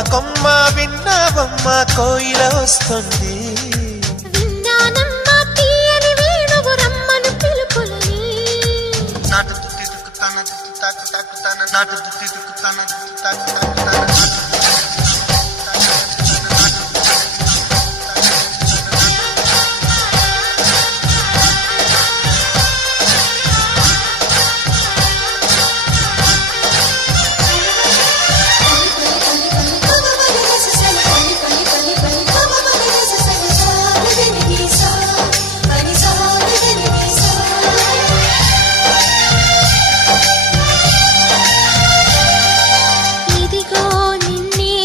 కొమ్మ విన్నావమ్మ కోయిల వస్తుంది. విన్నానమ్మా తీయని వేణువు రమ్మను పిలుపులని. నాటు తాకు తాకు తాకు నాటు